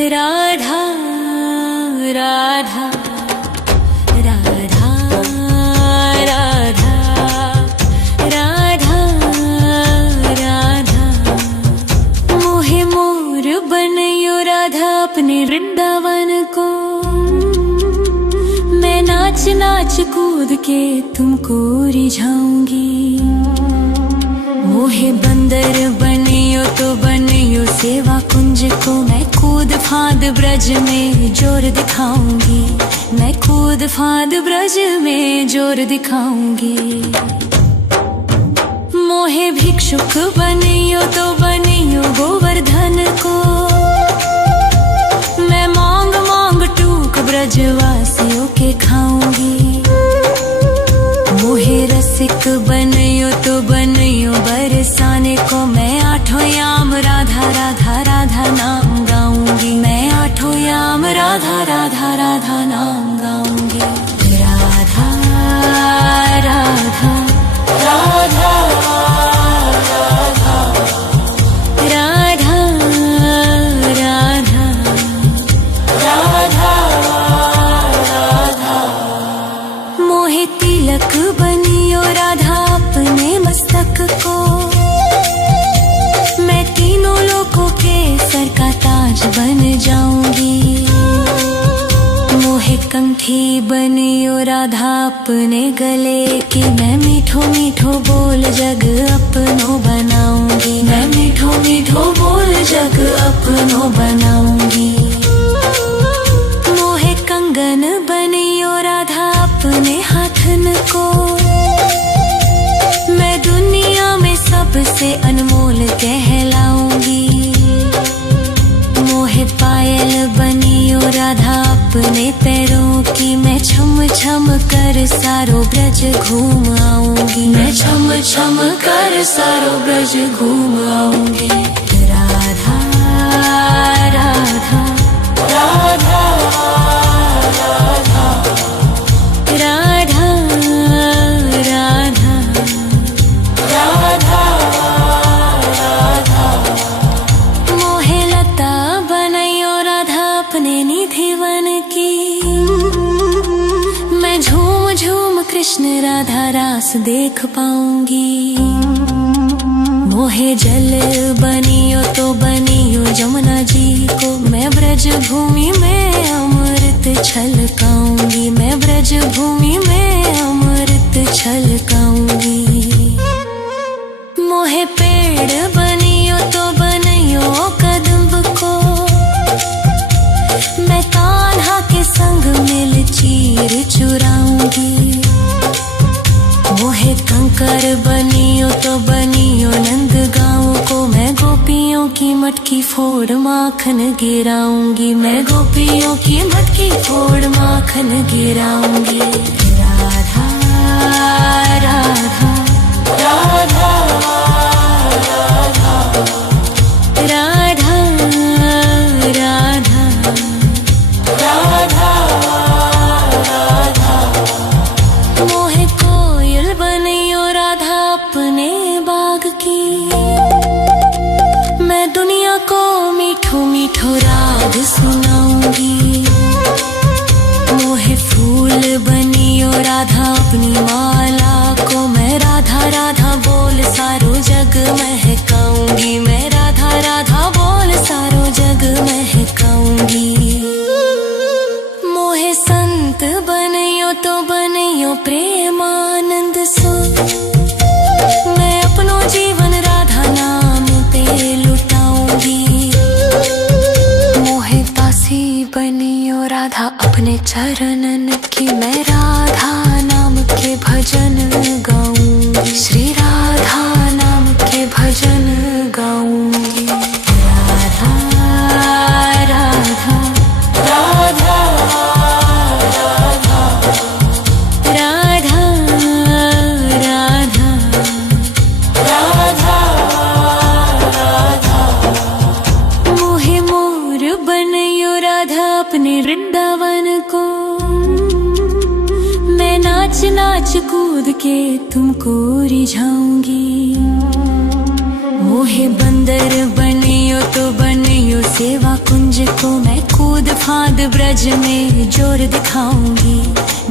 राधा राधा राधा राधा राधा राधा मोहे मोर बनयो राधा अपने वृंदावन को। मैं नाच नाच कूद के तुमको रिझाऊंगी। मोहे बंदर बनियो तो बनियो सेवा कुंज को। मैं कूद फांद ब्रज में जोर दिखाऊंगी। मैं कूद फांद ब्रज में जोर दिखाऊंगी। मोहे भिक्षुक बनियो तो बनियो गोवर्धन को। मैं मांग मांग टूक ब्रजवासियों के खाऊंगी। मोहे रसिक बनियो तो बनियो बरसाने को। मैं आठों याम राधा राधा राधा नाम गाऊंगी। मैं आठों याम राधा राधा राधा नाम गाऊंगी। राधा राधा राधा राधा राधा राधा राधा। मोहे तिलक बनियो राधा अपने मस्तक को। मैं तीनों लोगों के सर का ताज बन जाऊंगी। मोहे कंठी बनियो राधा अपने गले की। मैं मीठो मीठो बोल जग अपनो बनाऊंगी। मैं मीठो मीठो बोल जग अपनो बनाऊंगी। मोहे कंगन बनियो राधा अपने हाथन को। मैं दुनिया में सबसे अनमोल कहलाऊंगी। मोहे पायल बनियो राधा अपने पैरों की। मैं छम छम कर सारो ब्रज घूम आऊंगी। मैं छम छम कर सारो ब्रज घूम आऊंगी। राधा राधा राधा राधा राधा राधा राधा राधा। मोहे लता बनयो राधा अपने निधिवन की। मैं झूम झूम कृष्ण राधा रास देख पाऊंगी। मोहे जल बनियो तो बनियो जमुना जी को। मैं ब्रज भूमि में अमृत छलकाऊंगी। मैं ब्रज भूमि में अमृत छलकाऊंगी। मोहे पेड़ बनियो तो बनियो कदम्ब को। मैं कान्हा के संग मिल चीर चुराऊंगी। मोहे कंकर बनियो तो बनियो नंद गाँव को। मैं गोपियों की मटकी फोड़ माखन गिराऊंगी। मैं गोपियों की मटकी फोड़ माखन गिराऊंगी। राधा राधा राधा राधा राधा राधा राधा राधा। मोहे कोयल बनियो राधा अपने बाग की। मैं दुनिया को मीठो मीठो राग सुनाऊंगी। मोहे फूल बनियो राधा अपनी माला को। मैं राधा राधा बोल सारो जग महकाऊंगी। मैं राधा राधा बोल सारो जग महकाऊंगी। मोहे संत बनियो तो बनियो प्रेमानंद सो। मैं अपनो जीवन राधा नाम पे लुटाऊंगी। मोहे दासी बनियो राधा अपने चरणन की। मैं राधा नाम के भजन गाऊंगी। श्री राधा नाम के भजन गाऊंगी। राधा राधा राधा राधा राधा राधा राधा राधा। मोहे मोर बनयो राधा अपने वृंदावन को। मैं नाच नाच कूद के तुमको रिझाऊंगी। मोहे बंदर बनियो तो बनियो सेवा कुंज को। मैं फांद ब्रज में जोर दिखाऊंगी,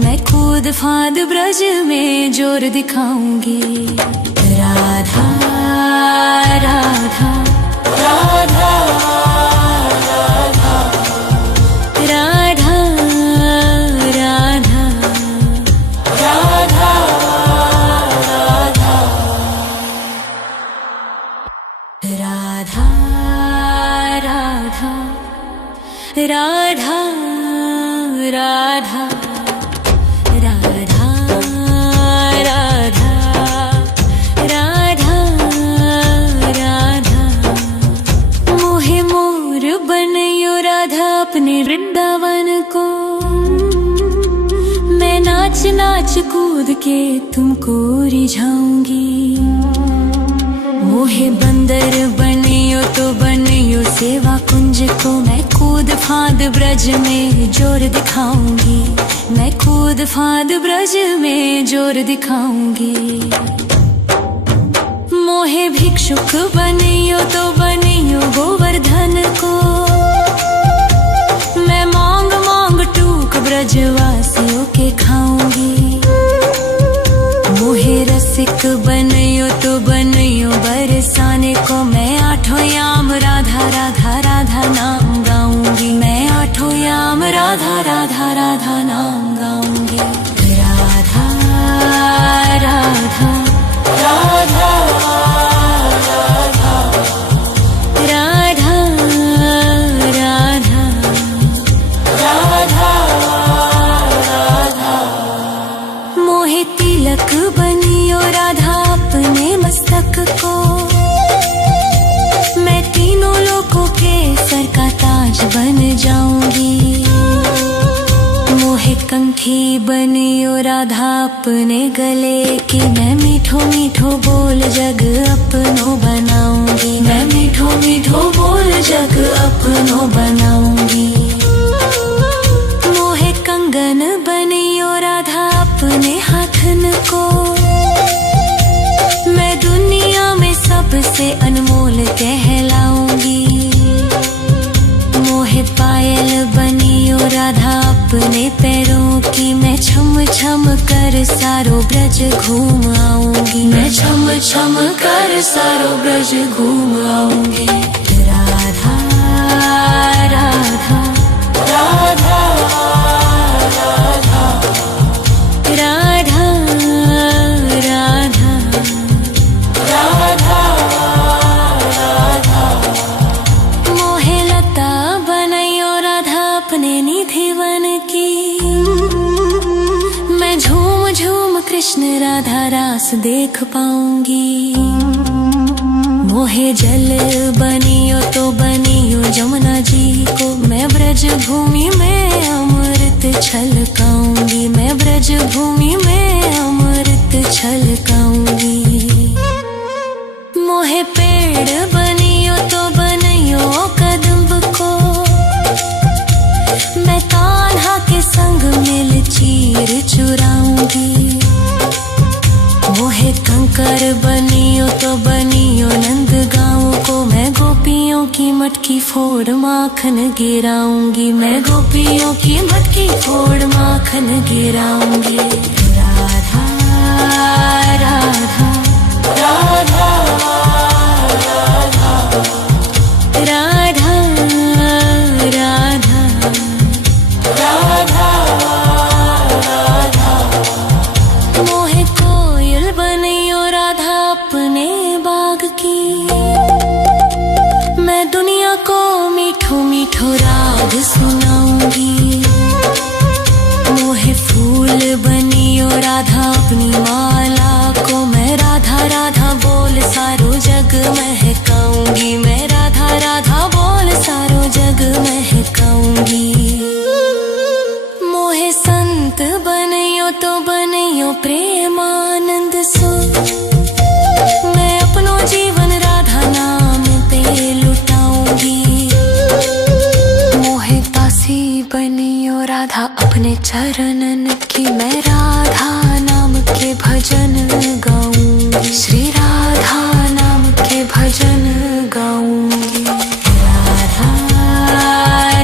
मैं कूद फांद ब्रज में जोर दिखाऊंगी। राधा राधा राधा राधा राधा राधा राधा राधा राधा राधा राधा राधा राधा राधा राधा मोहे मोर बनयो राधा अपने वृंदावन को, मैं नाच नाच कूद के तुमको रिझाऊंगी। मोहे बंदर बनियो तो बनियो सेवा कुंज को, मैं कूद फांद ब्रज में जोर दिखाऊंगी, मैं कूद फांद ब्रज में जोर दिखाऊंगी। मोहे भिक्षुक बनियो तो बनियो गोवर्धन को, मैं मांग मांग टूक ब्रजवासियों के खाऊंगी। मोहे रसिक बनियो तो बनियो बरसाने को, मैं आठों याम राधा राधा राधा नाम गाऊंगी, मैं आठों याम राधा राधा राधा नाम गाऊंगी। राधा राधा राधा राधा राधा राधा राधा मोहे तिलक बनियो राधा अपने मस्तक को, मैं तीनों लोगों के सर का ताज बन जाऊंगी। मोहे कंठी बनियो राधा अपने गले की, मैं मीठो मीठो बोल जग अपनो बनाऊंगी, मैं मीठो मीठो बोल जग अपनो बनाऊंगी। मोहे कंगन बनियो राधा अपने हाथन को, मैं दुनिया में सबसे अनमोल कहलाऊंगी। मोहे पायल बनियो राधा अपने पैरों की, मैं छम छम कर सारो ब्रज घूम आऊंगी, मैं छम छम कर सारो ब्रज घूम आऊंगी। राधा राधा राधा राधा राधा राधा राधा राधा मोहे लता बनयो राधा अपने निधि वन की, मैं झूम झूम कृष्ण राधा रास देख पाऊंगी। मोहे जल बनियो तो बनियो जमुना जी को, मैं ब्रज भूमि में अमृत छलकाऊंगी, मैं ब्रज भूमि में अमृत छलकाऊंगी। मोहे पेड़ बनियो तो बनियो कदम्ब को, मैं कान्हा के संग मिल चीर चुराऊंगी। मोहे कंकर बनियो तो बनियो नंद गाँव को, मैं गोपियों की मटकी फोड़ माखन गिराऊंगी, मैं गोपियों की मटकी फोड़ माखन गिराऊंगी। राधा राधा राधा राधा राधा राधा राधा राधा मोहे कोयल बनियो राधा अपने बाग की, मैं दुनिया को मीठो मीठो राग सुनाऊंगी। मोहे फूल बनियो राधा अपनी माला को, मैं राधा राधा बोल सारो जग महकाऊंगी, मैं राधा राधा बोल सारो जग महकाऊंगी। मोहे संत बनियो तो बनियो प्रेमानंद सो, मैं अपनो जीवन राधा नाम पे लुटाऊंगी। मोहे दासी बनियो राधा अपने चरणन की, मैं राधा नाम के भजन गाऊंगी, श्री राधा नाम के भजन गाऊंगी। राधा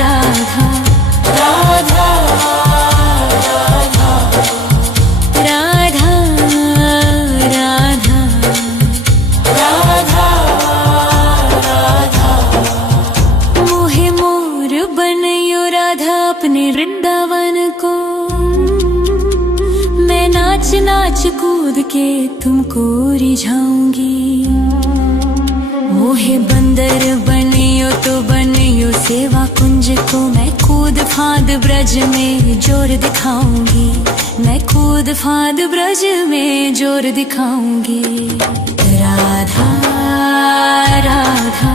राधा के तुमको रिझाऊंगी। मोहे बंदर बनियो तो बनियो सेवा कुंज को, मैं कूद फाद ब्रज में जोर दिखाऊंगी। मैं कूद फाद ब्रज में जोर दिखाऊंगी। राधा राधा